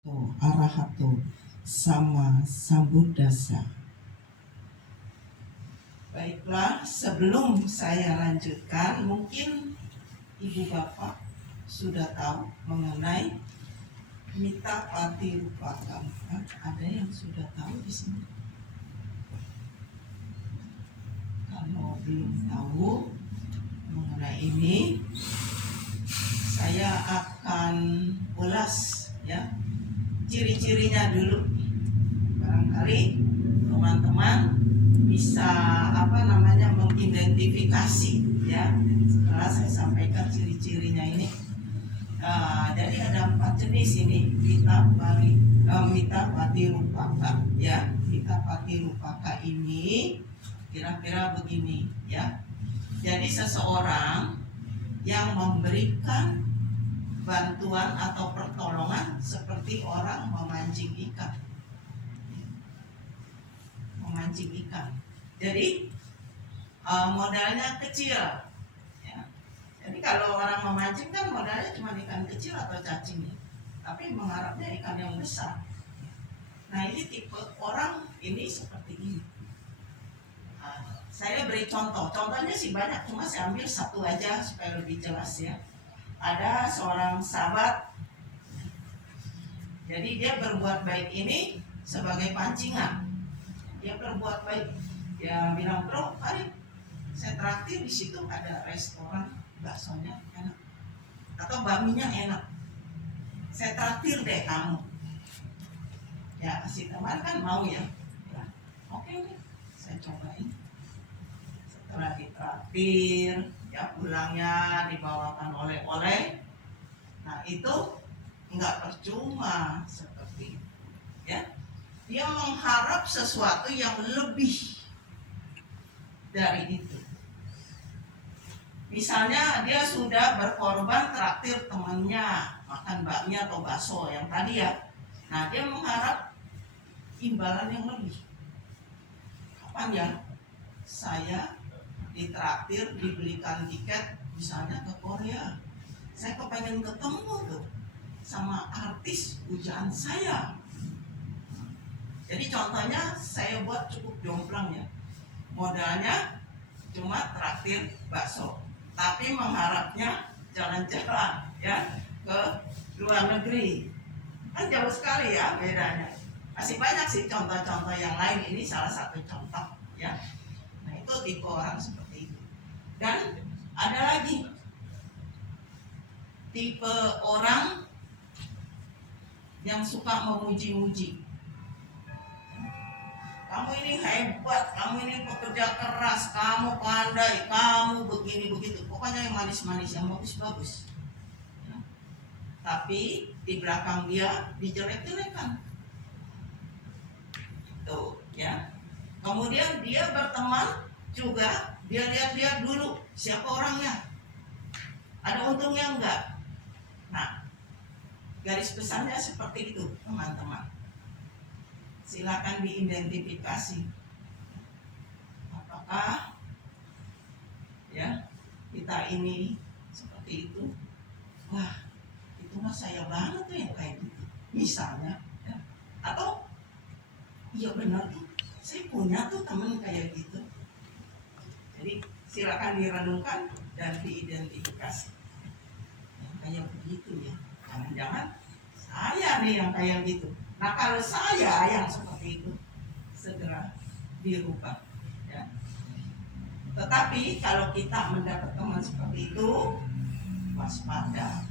Arahato sama Sambuddhasa. Baiklah, sebelum saya lanjutkan, mungkin Ibu Bapak sudah tahu mengenai Mita Patirupaka. Ada yang sudah tahu di sini? Kalau belum tahu mengenai ini, saya akan ulas ya ciri-cirinya dulu. Barangkali teman-teman bisa mengidentifikasi ya setelah saya sampaikan ciri-cirinya ini. Jadi ada 4 jenis ini Mita Patirupaka ya. Mita Patirupaka ini kira-kira begini ya. Jadi seseorang yang memberikan bantuan atau pertolongan seperti orang memancing ikan. Jadi modalnya kecil ya. Jadi kalau orang memancing kan modalnya cuma ikan kecil atau cacing, tapi mengharapnya ikan yang besar. Nah, ini tipe orang ini seperti ini. Saya beri contohnya sih banyak, cuma saya ambil satu aja supaya lebih jelas ya. Ada seorang sahabat, jadi dia berbuat baik ini sebagai pancingan. Dia berbuat baik, dia bilang, bro, mari saya traktir, di situ ada restoran baksonya enak atau bakminya enak, saya traktir deh kamu. Ya si teman kan mau ya, oke, saya cobain. Setelah ditraktir, ya pulangnya dibawakan oleh-oleh. Nah itu nggak percuma seperti ya. Dia mengharap sesuatu yang lebih dari itu. Misalnya dia sudah berkorban traktir temannya makan bakmi atau bakso yang tadi ya. Nah dia mengharap imbalan yang lebih. Kapan ya saya ditraktir, dibelikan tiket misalnya ke Korea, saya kepengen ketemu tuh sama artis pujaan saya. Jadi contohnya saya buat cukup jomplang ya, modalnya cuma traktir bakso, tapi mengharapnya jalan-jalan ya ke luar negeri. Kan jauh sekali ya bedanya. Masih banyak sih contoh-contoh yang lain, ini salah satu contoh ya. Nah itu tipe orang seperti itu. Dan ada lagi tipe orang yang suka memuji-muji. Kamu ini hebat, kamu ini pekerja keras, kamu pandai, kamu begini begitu. Pokoknya yang manis-manis, yang bagus-bagus. Ya. Tapi di belakang dia dijelek-jelekan. Tuh, ya. Kemudian dia berteman juga, dia lihat-lihat dulu siapa orangnya. Ada untungnya enggak? Nah, garis besarnya seperti itu, teman-teman. Silakan diidentifikasi. Apakah ya kita ini seperti itu? Wah, itu mah saya banget tuh yang kayak gitu. Misalnya, ya. Atau iya benar tuh, saya punya tuh teman kayak gitu. Jadi silakan direnungkan dan diidentifikasi. Yang kayak begitu ya. Jangan-jangan saya nih yang kayak gitu. Nah kalau saya yang seperti itu, segera dirubah ya. Tetapi kalau kita mendapat teman seperti itu, waspada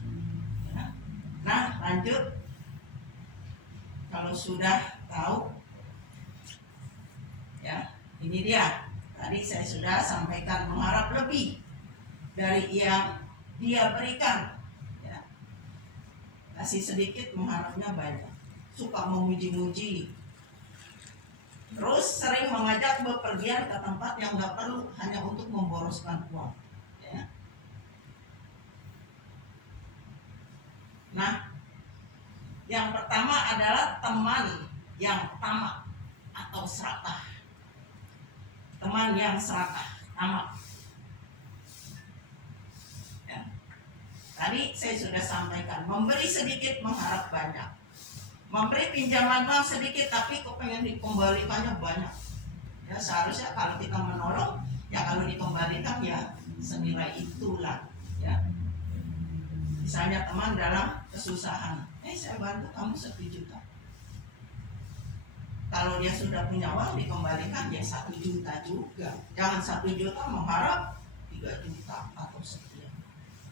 ya. Nah lanjut, kalau sudah tahu ya, ini dia. Tadi saya sudah sampaikan, mengharap lebih dari yang dia berikan ya. Kasih sedikit, mengharapnya banyak. Suka memuji-muji, terus sering mengajak bepergian ke tempat yang gak perlu hanya untuk memboroskan uang ya. Nah yang pertama adalah teman yang tamak atau serakah. Teman yang serakah, tamak ya. Tadi saya sudah sampaikan, memberi sedikit mengharap banyak. Memberi pinjaman uang sedikit tapi kok pengen dikembalikannya banyak. Ya seharusnya kalau kita menolong, ya kalau dikembalikan ya senilai itulah. Ya. Misalnya teman dalam kesusahan, saya bantu kamu 1 juta. Kalau dia sudah punya uang dikembalikan ya 1 juta juga. Jangan 1 juta mengharap 3 juta atau sekian.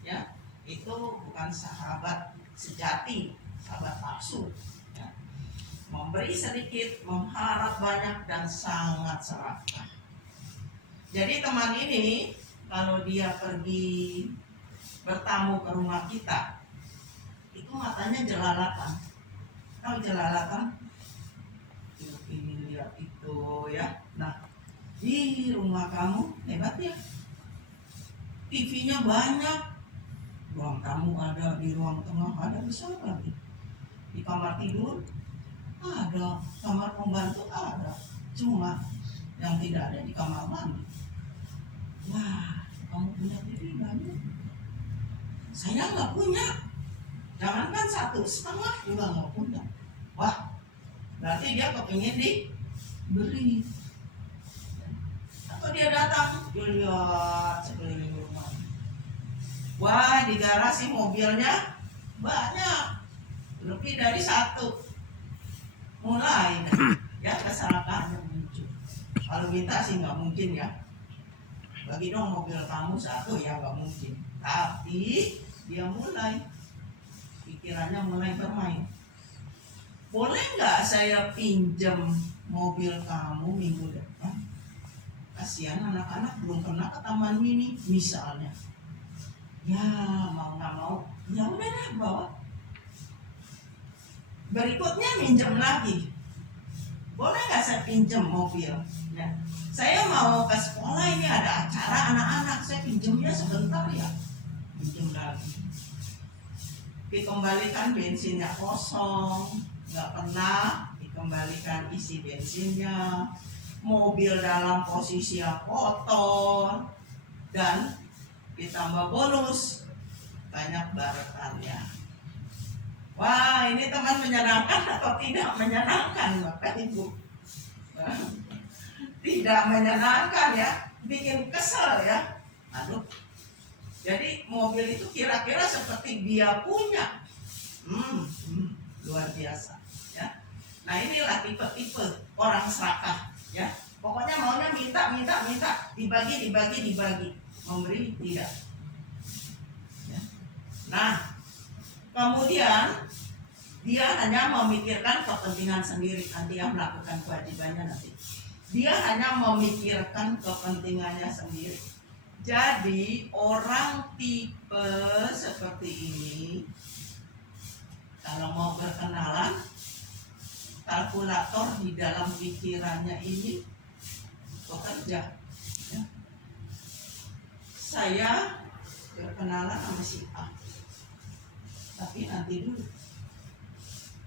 Ya, itu bukan sahabat sejati, sahabat palsu. Ya. Memberi sedikit, mengharap banyak dan sangat serakah. Jadi teman ini kalau dia pergi bertamu ke rumah kita, itu matanya jelalatan. Tahu jelalatan? Ini lihat itu ya. Nah, di rumah kamu hebat ya. TV-nya banyak. Ruang tamu ada, di ruang tengah ada, besar lagi. Di kamar tidur ada, kamar pembantu ada. Cuma yang tidak ada di kamar mandi. Wah, kamu punya TV banyak. Saya nggak punya. Jangankan 1,5 juga nggak punya. Wah, berarti dia kepingin diberi. Atau dia datang lihat sekeliling rumah. Wah, di garasi mobilnya banyak, lebih dari 1. Mulai ya kesalahan muncul. Kalau minta sih nggak mungkin ya. Bagi dong mobil kamu 1 ya nggak mungkin. Tapi dia mulai pikirannya mulai bermain. Boleh nggak saya pinjam mobil kamu minggu depan? Kasihan anak-anak belum pernah ke taman mini misalnya. Ya mau nggak mau, ya udah deh bawa. Berikutnya minjem lagi. Boleh nggak saya pinjam mobil? Ya. Saya mau ke sekolah, ini ada acara anak-anak, saya pinjemnya sebentar ya. Pinjam lagi. Dikembalikan bensinnya kosong, nggak pernah dikembalikan isi bensinnya, mobil dalam posisi yang kotor, dan ditambah bonus banyak baretannya. Wah, ini teman menyenangkan atau tidak menyenangkan Bapak Ibu? Tidak menyenangkan ya, bikin kesel ya. Aduh. Jadi mobil itu kira-kira seperti dia punya. Luar biasa ya. Nah, inilah tipe-tipe orang serakah ya. Pokoknya maunya minta, dibagi. Memberi tidak. Ya. Nah, kemudian dia hanya memikirkan kepentingan sendiri. Nanti yang melakukan kewajibannya nanti. Dia hanya memikirkan kepentingannya sendiri. Jadi orang tipe seperti ini kalau mau berkenalan, kalkulator di dalam pikirannya ini bekerja. Ya. Saya berkenalan sama si A, tapi nanti dulu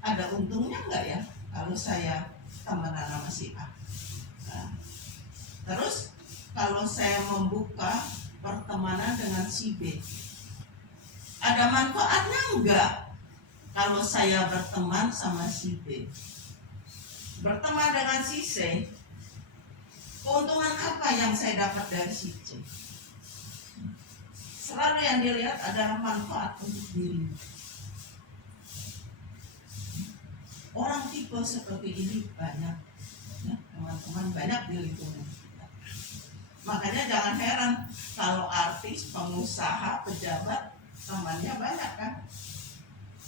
ada untungnya nggak ya kalau saya temenan sama si A? Nah, terus kalau saya membuka pertemanan dengan si B, ada manfaatnya enggak kalau saya berteman sama si B? Berteman dengan si C, keuntungan apa yang saya dapat dari si C? Selalu yang dilihat adalah manfaat untuk dirinya. Orang tipe seperti ini banyak ya, teman-teman banyak di lingkungan kita. Makanya jangan heran kalau artis, pengusaha, pejabat temannya banyak kan.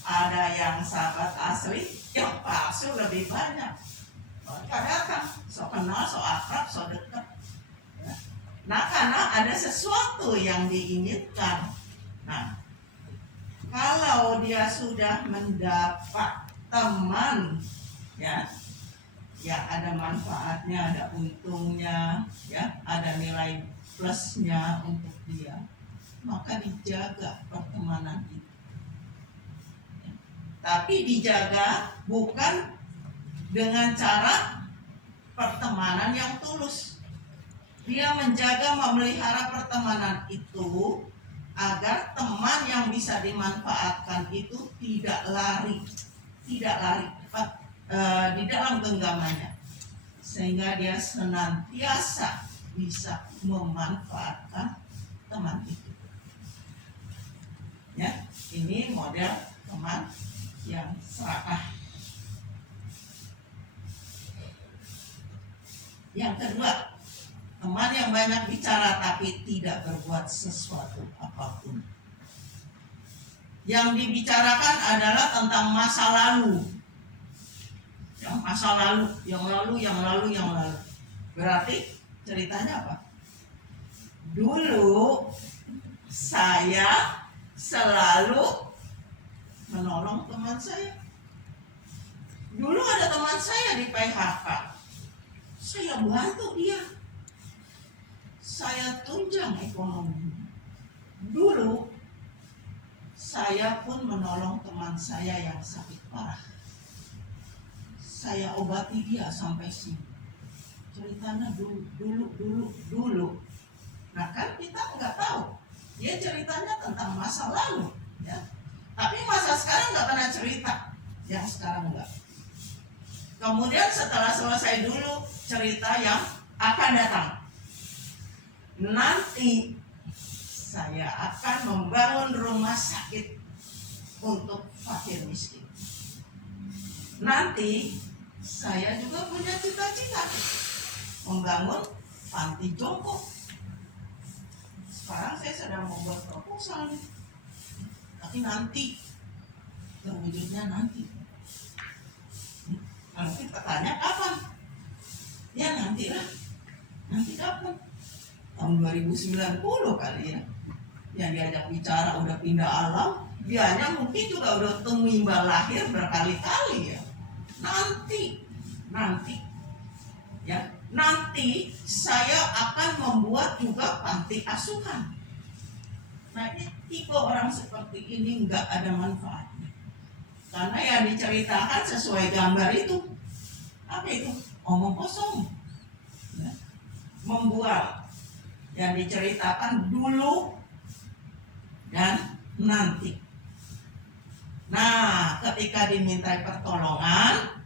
Ada yang sahabat asli, yang palsu lebih banyak. Mereka datang, so kenal, so akrab, so dekat. Ya. Nah, karena ada sesuatu yang diinginkan. Nah, kalau dia sudah mendapat teman, ya, yang ada manfaatnya, ada untungnya, ya, ada nilai plusnya untuk dia, maka dijaga pertemanan itu. Ya. Tapi dijaga bukan dengan cara pertemanan yang tulus. Dia menjaga, memelihara pertemanan itu agar teman yang bisa dimanfaatkan itu tidak lari. di dalam genggamannya, sehingga dia senantiasa bisa memanfaatkan teman itu. Ya, ini model teman yang serakah. Yang kedua, teman yang banyak bicara tapi tidak berbuat sesuatu apapun. Yang dibicarakan adalah tentang masa lalu. Yang masa lalu, yang lalu. Berarti ceritanya apa? Dulu saya selalu menolong teman saya. Dulu ada teman saya di PHK. Saya bantu dia. Saya tunjang ekonomi. Dulu saya pun menolong teman saya yang sakit parah. Saya obati dia sampai sini. Ceritanya dulu. Nah kan kita nggak tahu. Dia ceritanya tentang masa lalu, ya. Tapi masa sekarang nggak pernah cerita. Yang sekarang nggak. Kemudian setelah selesai dulu cerita yang akan datang. Nanti saya akan membangun rumah sakit untuk fakir miskin. Nanti saya juga punya cita-cita membangun panti jompo. Sekarang saya sedang membuat proposal, tapi nanti terwujudnya nanti. Kalau kita tanya kapan? Ya nantilah. Nanti kapan? Tahun 2090 kali ya. Yang diajak bicara udah pindah alam, dianya mungkin juga udah temu imbal lahir berkali-kali ya. Nanti ya, nanti saya akan membuat juga panti asuhan. Nah ini tipe orang seperti ini nggak ada manfaatnya, karena yang diceritakan sesuai gambar itu apa itu? Omong kosong ya. Membual. Yang diceritakan dulu dan nanti. Nah, ketika dimintai pertolongan,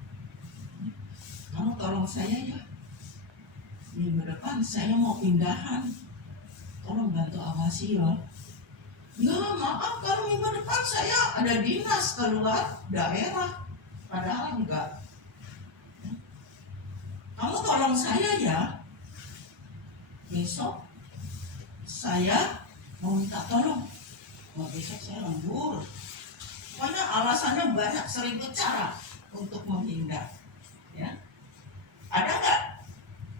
kamu tolong saya ya. Minggu depan saya mau pindahan. Tolong bantu awasi ya. Ya maaf, kalau minggu depan saya ada dinas keluar daerah. Padahal enggak. Kamu tolong saya ya. Besok saya mau minta tolong. Besok saya lembur. Pokoknya alasannya banyak, 1000 cara untuk menghindar. Ya. Ada nggak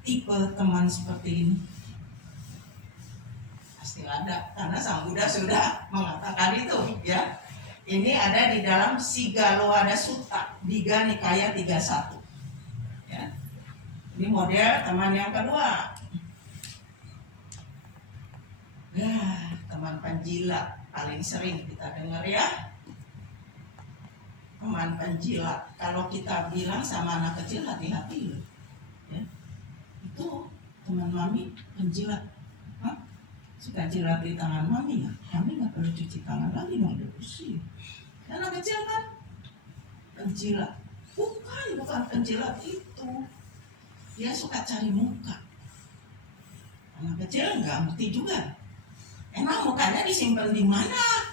tipe teman seperti ini? Pasti ada, karena Sang Buddha sudah mengatakan itu. Ya. Ini ada di dalam Sigaloada Sutta, Digha Nikaya 31. Ya. Ini model teman yang kedua. Ya, teman penjilat paling sering kita dengar ya. Teman penjilat. Kalau kita bilang sama anak kecil hati-hati loh. Ya. Itu teman mami penjilat. Hah? Suka jilat di tangan mami ya. Mami nggak perlu cuci tangan lagi dong, udah bersih. Anak kecil kan penjilat. Bukan penjilat itu. Dia suka cari muka. Anak kecil nggak ngerti juga. Emang mukanya disimpan di mana?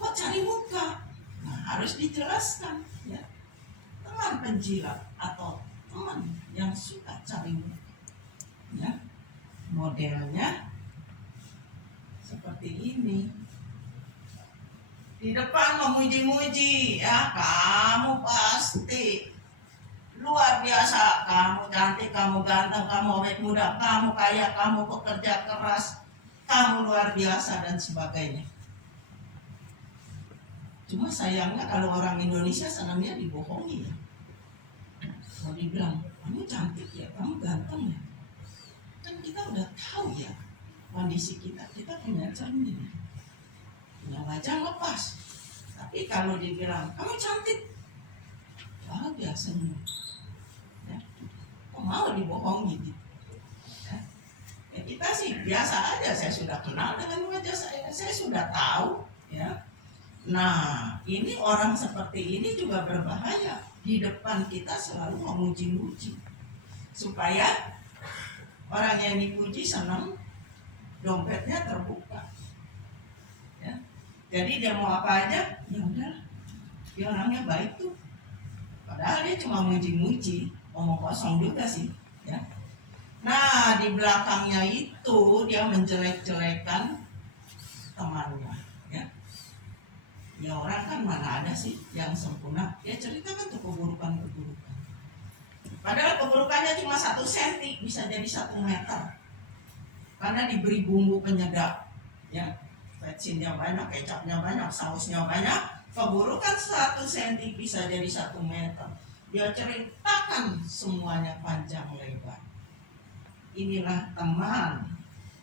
Kok cari muka? Nah, harus dijelaskan ya. Teman penjilat atau teman yang suka cari muka. Ya. Modelnya seperti ini. Di depan memuji-muji, ya kamu pasti luar biasa, kamu cantik, kamu ganteng, kamu awet muda, kamu kaya, kamu pekerja keras, kamu luar biasa dan sebagainya. Cuma sayangnya kalau orang Indonesia senangnya dibohongi ya. Kalau dibilang, kamu cantik ya, kamu ganteng ya. Kan kita udah tahu ya kondisi kita punya cermin, punya wajah lepas. Tapi kalau dibilang, kamu cantik, bahagia senyum. Ya. Kok mau dibohongi gitu. Ya, kita sih biasa aja, saya sudah kenal dengan wajah saya sudah tahu ya. Nah, ini orang seperti ini juga berbahaya. Di depan kita selalu memuji-muji, supaya orang yang dipuji senang, dompetnya terbuka. Ya. Jadi dia mau apa aja, ya udah, dia orangnya baik tuh. Padahal dia cuma muji-muji, omong kosong juga sih. Ya. Nah, di belakangnya itu dia menjelek-jelekan temannya. Ya. Ya orang kan mana ada sih yang sempurna. Dia ceritakan tuh keburukan-keburukan. Padahal keburukannya cuma 1 senti, bisa jadi 1 meter. Karena diberi bumbu penyedap, ya, vetsinnya banyak, kecapnya banyak, sausnya banyak, keburukan 1 senti bisa jadi 1 meter. Dia ceritakan semuanya panjang lebar. Inilah teman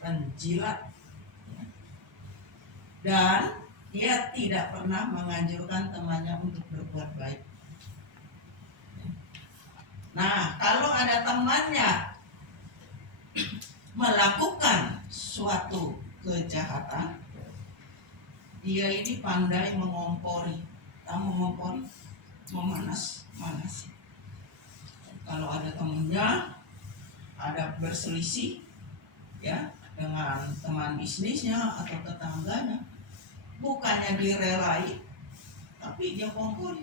penjilat, ya. Dan dia tidak pernah menganjurkan temannya untuk berbuat baik. Nah, kalau ada temannya melakukan suatu kejahatan, dia ini pandai mengompori. Tahu mengompori? Memanas-manasi. Kalau ada temannya, ada berselisih, ya, dengan teman bisnisnya atau tetangganya, bukannya direlai, tapi dia kompori.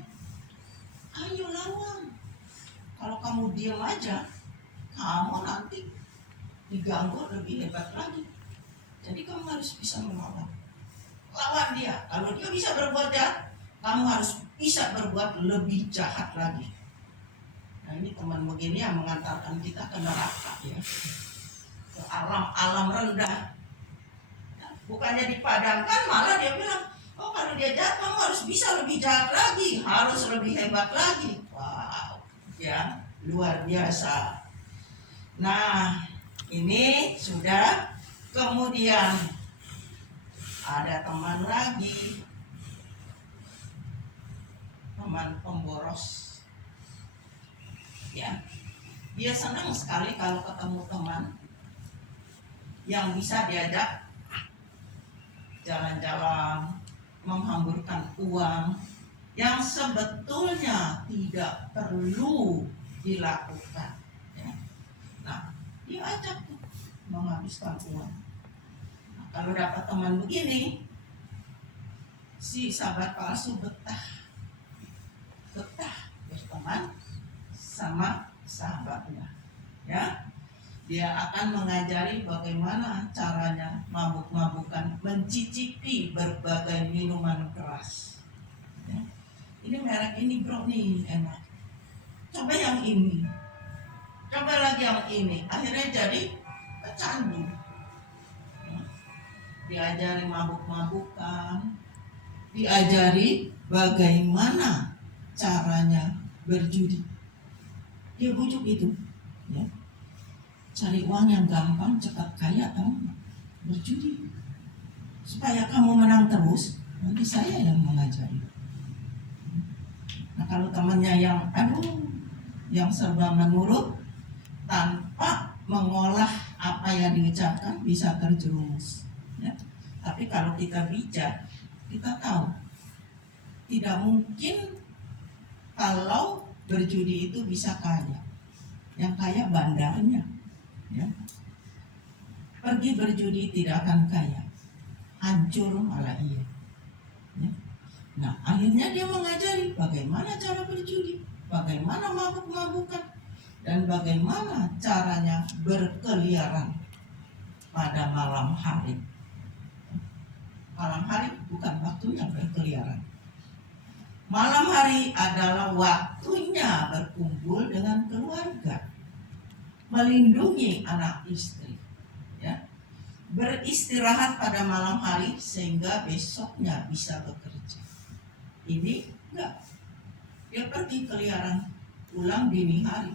Ayo lawan. Kalau kamu diam aja, kamu nanti diganggu lebih hebat lagi. Jadi kamu harus bisa melawan. Lawan dia. Kalau dia bisa berbuat jahat, kamu harus bisa berbuat lebih jahat lagi. Nah, ini teman begini yang mengantarkan kita ke neraka, ya, ke alam rendah. Bukannya dipadamkan, malah dia bilang, oh kalau dia jahat kamu harus bisa lebih jahat lagi, harus lebih hebat lagi. Wow, ya, luar biasa. Nah, ini sudah. Kemudian ada teman lagi, teman pemboros, ya. Dia senang sekali kalau ketemu teman yang bisa diajak jalan-jalan, menghamburkan uang yang sebetulnya tidak perlu dilakukan, ya. Nah, dia ajak tuh menghabiskan uang. Nah, kalau dapat teman begini, si sahabat palsu betah berteman sama sahabatnya, ya. Dia akan mengajari bagaimana caranya mabuk-mabukan, mencicipi berbagai minuman keras, ya. Ini merek ini bro nih enak, coba yang ini, coba lagi yang ini. Akhirnya jadi pecandu, ya. Diajari mabuk-mabukan, diajari bagaimana caranya berjudi. Dia bujuk itu, ya. Cari uang yang gampang, cepat kaya, berjudi. Supaya kamu menang terus, nanti saya yang mengajari. Nah, kalau temannya yang serba menurut, tanpa mengolah apa yang diucapkan, bisa terjerumus, ya. Tapi kalau kita bijak, kita tahu tidak mungkin kalau berjudi itu bisa kaya. Yang kaya bandarnya, ya. Pergi berjudi tidak akan kaya, hancur malah iya, ya. Nah, akhirnya dia mengajari bagaimana cara berjudi, bagaimana mabuk-mabukan, dan bagaimana caranya berkeliaran pada malam hari. Malam hari bukan waktunya berkeliaran. Malam hari adalah waktunya berkumpul dengan keluarga, melindungi anak istri, ya. Beristirahat pada malam hari sehingga besoknya bisa bekerja. Ini enggak, dia pergi keliaran pulang dini hari.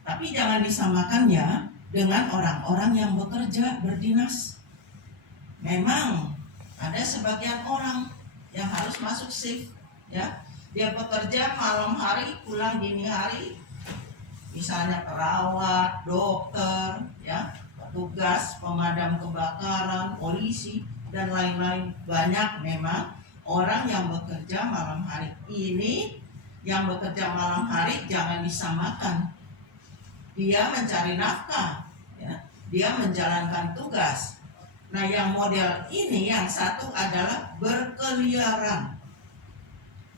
Tapi jangan disamakannya dengan orang-orang yang bekerja berdinas. Memang ada sebagian orang yang harus masuk shift, ya. Dia bekerja malam hari, pulang dini hari. Misalnya perawat, dokter, ya, petugas pemadam kebakaran, polisi, dan lain-lain. Banyak memang orang yang bekerja malam hari. Ini yang bekerja malam hari jangan disamakan. Dia mencari nafkah, ya. Dia menjalankan tugas. Nah, yang model ini yang satu adalah berkeliaran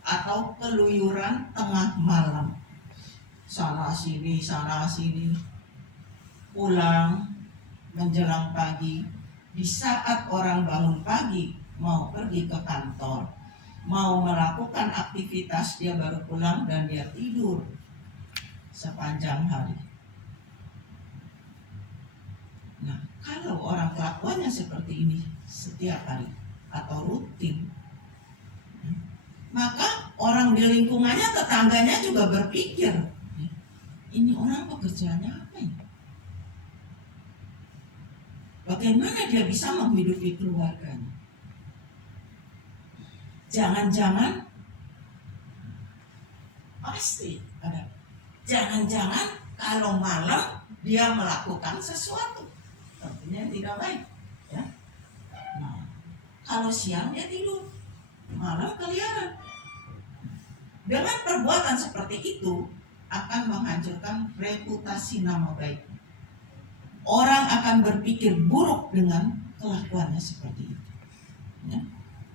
atau keluyuran tengah malam, sana sini, pulang menjelang pagi. Di saat orang bangun pagi mau pergi ke kantor, mau melakukan aktivitas, dia baru pulang dan dia tidur sepanjang hari. Nah, kalau orang kelakuannya seperti ini setiap hari atau rutin, maka orang di lingkungannya, tetangganya juga berpikir, ini orang pekerjaannya apa ya? Bagaimana dia bisa menghidupi keluarganya? Jangan-jangan, pasti ada. Jangan-jangan kalau malam dia melakukan sesuatu, tentunya tidak baik. Ya. Nah, kalau siang dia tidur, malam keliaran. Dengan perbuatan seperti itu akan menghancurkan reputasi nama baik. Orang akan berpikir buruk dengan kelakuannya seperti itu, ya.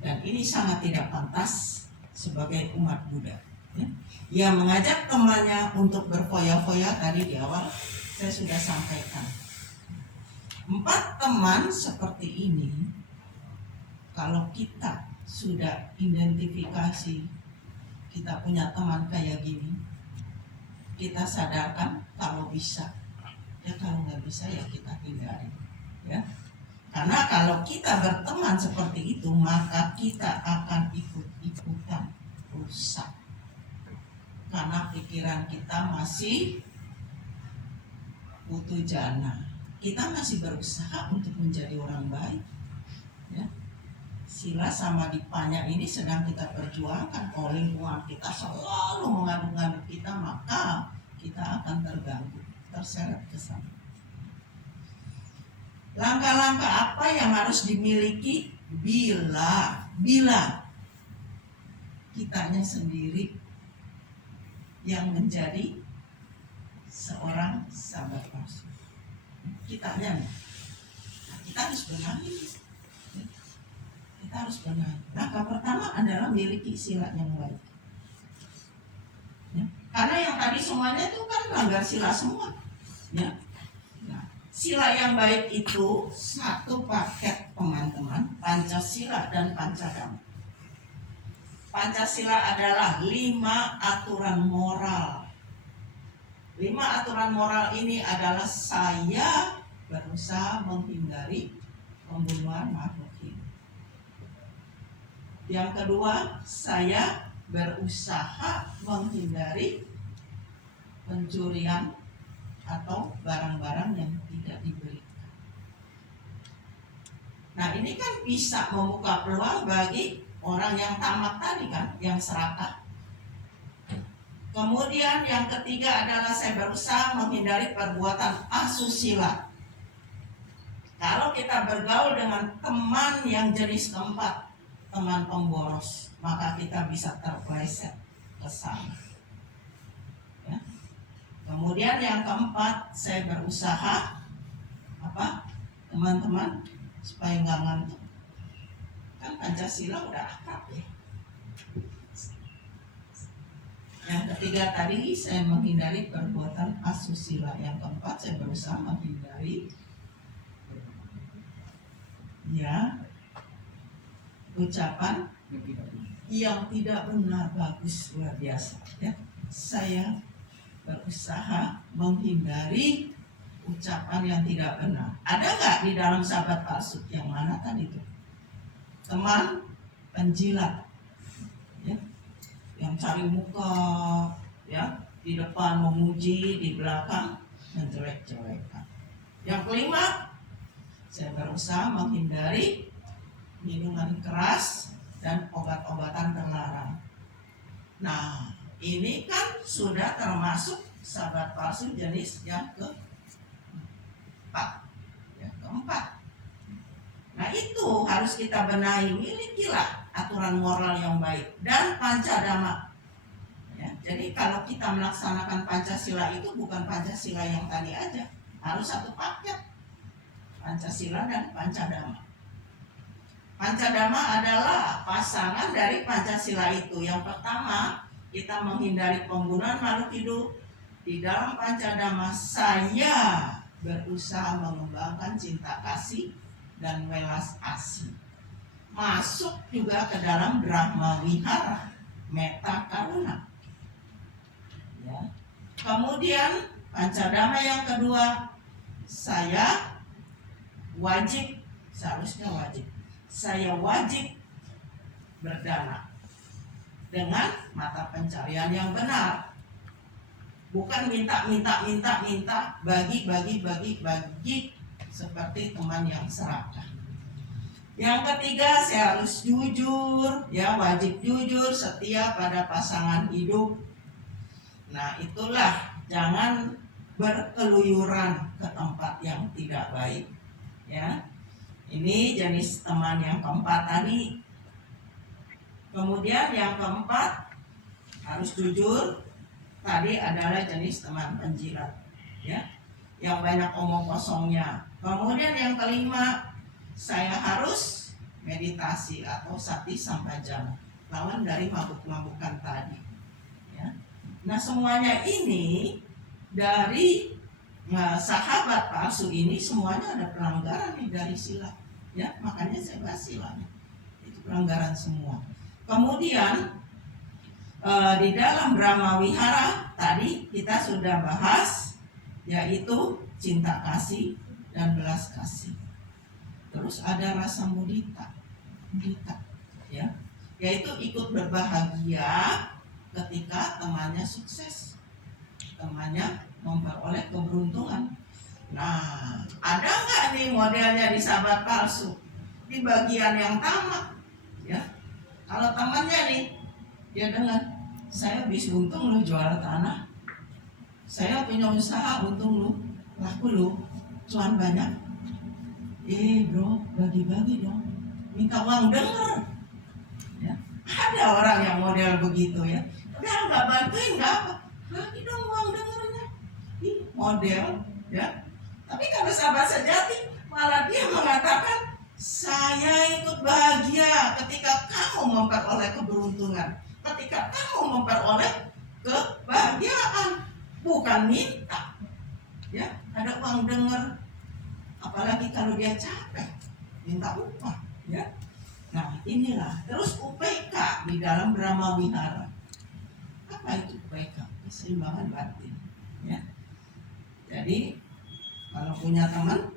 Dan ini sangat tidak pantas sebagai umat Buddha, ya. Yang mengajak temannya untuk berfoya-foya tadi di awal saya sudah sampaikan. 4 teman seperti ini, kalau kita sudah identifikasi kita punya teman kayak gini, kita sadarkan kalau bisa. Ya kalau nggak bisa ya kita hindari, ya. Karena kalau kita berteman seperti itu, maka kita akan ikut-ikutan rusak. Karena pikiran kita masih putu jana. Kita masih berusaha untuk menjadi orang baik, ya. Sila sama dipanya ini sedang kita perjuangkan. Kalau lingkungan kita selalu mengaduk-aduk kita, maka kita akan terganggu, terseret ke sana. Langkah-langkah apa yang harus dimiliki bila kitanya sendiri yang menjadi seorang sahabat palsu? Kitanya, kita harus benahi. Kita harus benahi. Langkah pertama adalah miliki sila yang baik. Ya. Karena yang tadi semuanya itu kan melanggar sila semua, ya. Nah, sila yang baik itu satu paket, teman-teman, Pancasila dan Pancadhamma. Pancasila adalah 5 aturan moral. 5 aturan moral ini adalah saya berusaha menghindari pembunuhan makhluk hidup. Yang kedua, saya berusaha menghindari pencurian atau barang-barang yang tidak diberikan. Nah, ini kan bisa membuka peluang bagi orang yang tamak tadi kan, yang serakah. Kemudian yang ketiga adalah saya berusaha menghindari perbuatan asusila. Kalau kita bergaul dengan teman yang jenis keempat, teman pemboros, maka kita bisa terpleset ke sana. Ya. Kemudian yang keempat, saya berusaha teman-teman, supaya nggak ngantuk. Kan Pancasila udah akrab ya. Yang ketiga tadi saya menghindari perbuatan asusila. Yang keempat saya berusaha menghindari ucapan yang tidak benar. Bagus, luar biasa, ya. Saya berusaha menghindari ucapan yang tidak benar. Ada nggak di dalam sahabat palsu? Yang mana tadi itu? Teman penjilat, ya, yang cari muka, ya, di depan memuji, di belakang menjelek-jelekan. Yang kelima, saya berusaha menghindari minuman keras dan obat-obatan terlarang. Nah, ini kan sudah termasuk sahabat palsu jenis yang keempat. Nah, itu harus kita benahi, milikilah aturan moral yang baik dan pancadama. Ya, jadi kalau kita melaksanakan Pancasila itu bukan Pancasila yang tadi aja, harus satu paket, Pancasila dan pancadama. Pancadama adalah pasangan dari Pancasila itu. Yang pertama, kita menghindari pembunuhan makhluk hidup. Di dalam Pancadama, saya berusaha mengembangkan cinta kasih dan welas asih. Masuk juga ke dalam Brahma Wihara, metta karuna. Ya. Kemudian Pancadama yang kedua, saya wajib, seharusnya wajib, saya wajib berdana dengan mata pencarian yang benar. Bukan minta, bagi seperti teman yang serakah. Yang ketiga, saya harus jujur, ya wajib jujur, setia pada pasangan hidup. Nah, itulah, jangan berkeluyuran ke tempat yang tidak baik. Ya, ini jenis teman yang keempat tadi. Kemudian yang keempat, harus jujur. Tadi adalah jenis teman penjilat, ya, yang banyak omong kosongnya. Kemudian yang kelima, saya harus meditasi atau sati sampajana, lawan dari mabuk-mabukan tadi. Ya. Nah, semuanya ini dari sahabat palsu ini semuanya ada pelanggaran nih dari sila. Ya, makanya saya bahas silanya. Itu pelanggaran semua. Kemudian di dalam Brahma Wihara tadi kita sudah bahas, yaitu cinta kasih dan belas kasih. Terus ada rasa mudita, ya, yaitu ikut berbahagia ketika temannya sukses, temannya memperoleh keberuntungan. Nah, ada nggak nih modelnya di sahabat palsu? Di bagian yang tamak, ya. Kalau temannya nih, dia dengar, saya habis untung lu jual tanah, saya punya usaha untung lu, laku lu, cuan banyak. Bro, bagi-bagi dong, minta uang denger. Ya. Ada orang yang model begitu, ya. Udah nggak bantuin nggak apa, bagi dong uang dengernya. Model, ya. Tapi kalau sahabat sejati malah dia mengatakan, saya ikut bahagia ketika kamu memperoleh keberuntungan, ketika kamu memperoleh kebahagiaan, bukan minta. Ya, ada uang denger, apalagi kalau dia capek, minta upah. Ya, nah inilah. Terus UPK di dalam Brahma Wihara. Apa itu UPK? Keseimbangan batin. Ya, jadi kalau punya teman,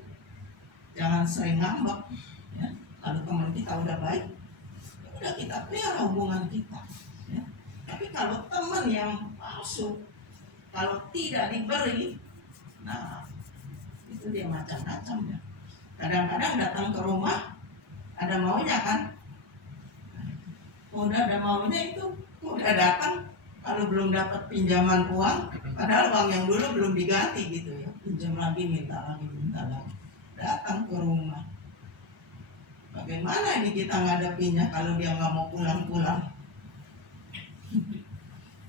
jangan sering ngambek. Ya, kalau teman kita udah baik, ya udah kita pelihara hubungan kita. Ya. Tapi kalau teman yang palsu, kalau tidak diberi, nah itu dia macam-macam, ya. Kadang-kadang datang ke rumah ada maunya kan, udah ada maunya itu, udah datang kalau belum dapat pinjaman uang, padahal uang yang dulu belum diganti gitu, ya, pinjam lagi, minta lagi, datang ke rumah. Bagaimana ini kita ngadapinya kalau dia nggak mau pulang-pulang?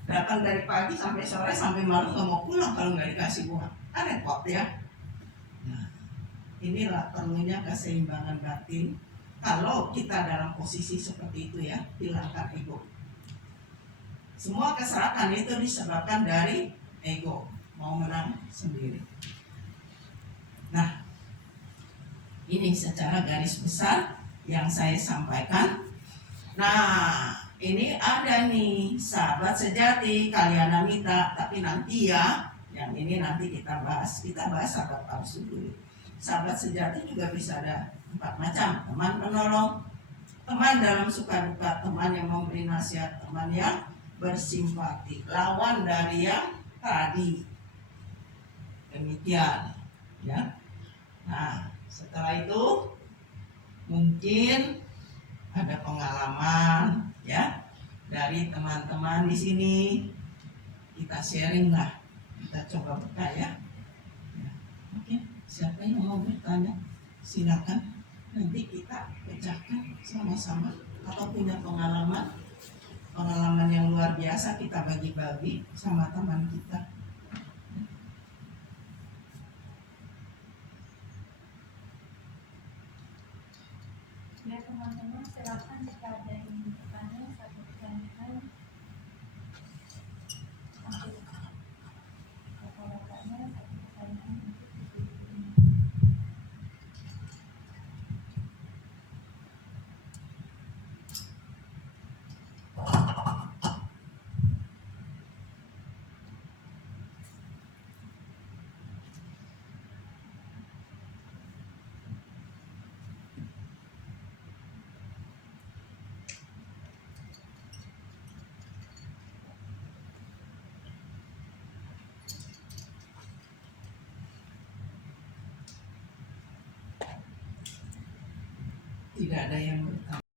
Datang dari pagi sampai sore sampai malam nggak mau pulang kalau nggak dikasih uang, kan repot, ya. Nah, inilah perlunya keseimbangan batin. Kalau kita dalam posisi seperti itu, ya, hilangkan ego. Semua keserakan itu disebabkan dari ego, mau menang sendiri. Nah, ini secara garis besar yang saya sampaikan. Nah, ini ada nih sahabat sejati, kalyana mita, tapi nanti, ya, yang ini nanti kita bahas sahabat palsu dulu. Sahabat sejati juga bisa ada 4 macam: teman penolong, teman dalam suka duka, teman yang memberi nasihat, teman yang bersimpati, lawan dari yang tadi. Demikian, ya. Nah, setelah itu mungkin ada pengalaman, ya, dari teman-teman di sini. Kita sharing lah, kita coba bertanya. Ya. Oke, siapa yang mau bertanya? Silakan. nanti kita pecahkan sama-sama, atau punya pengalaman yang luar biasa kita bagi-bagi sama teman kita. Ya teman-teman, silakan jika ada yang ingin bertanya, satu pertanyaan untuk bapak-bapaknya, satu pertanyaan untuk ibu-ibunya. Tidak ada yang bertanya.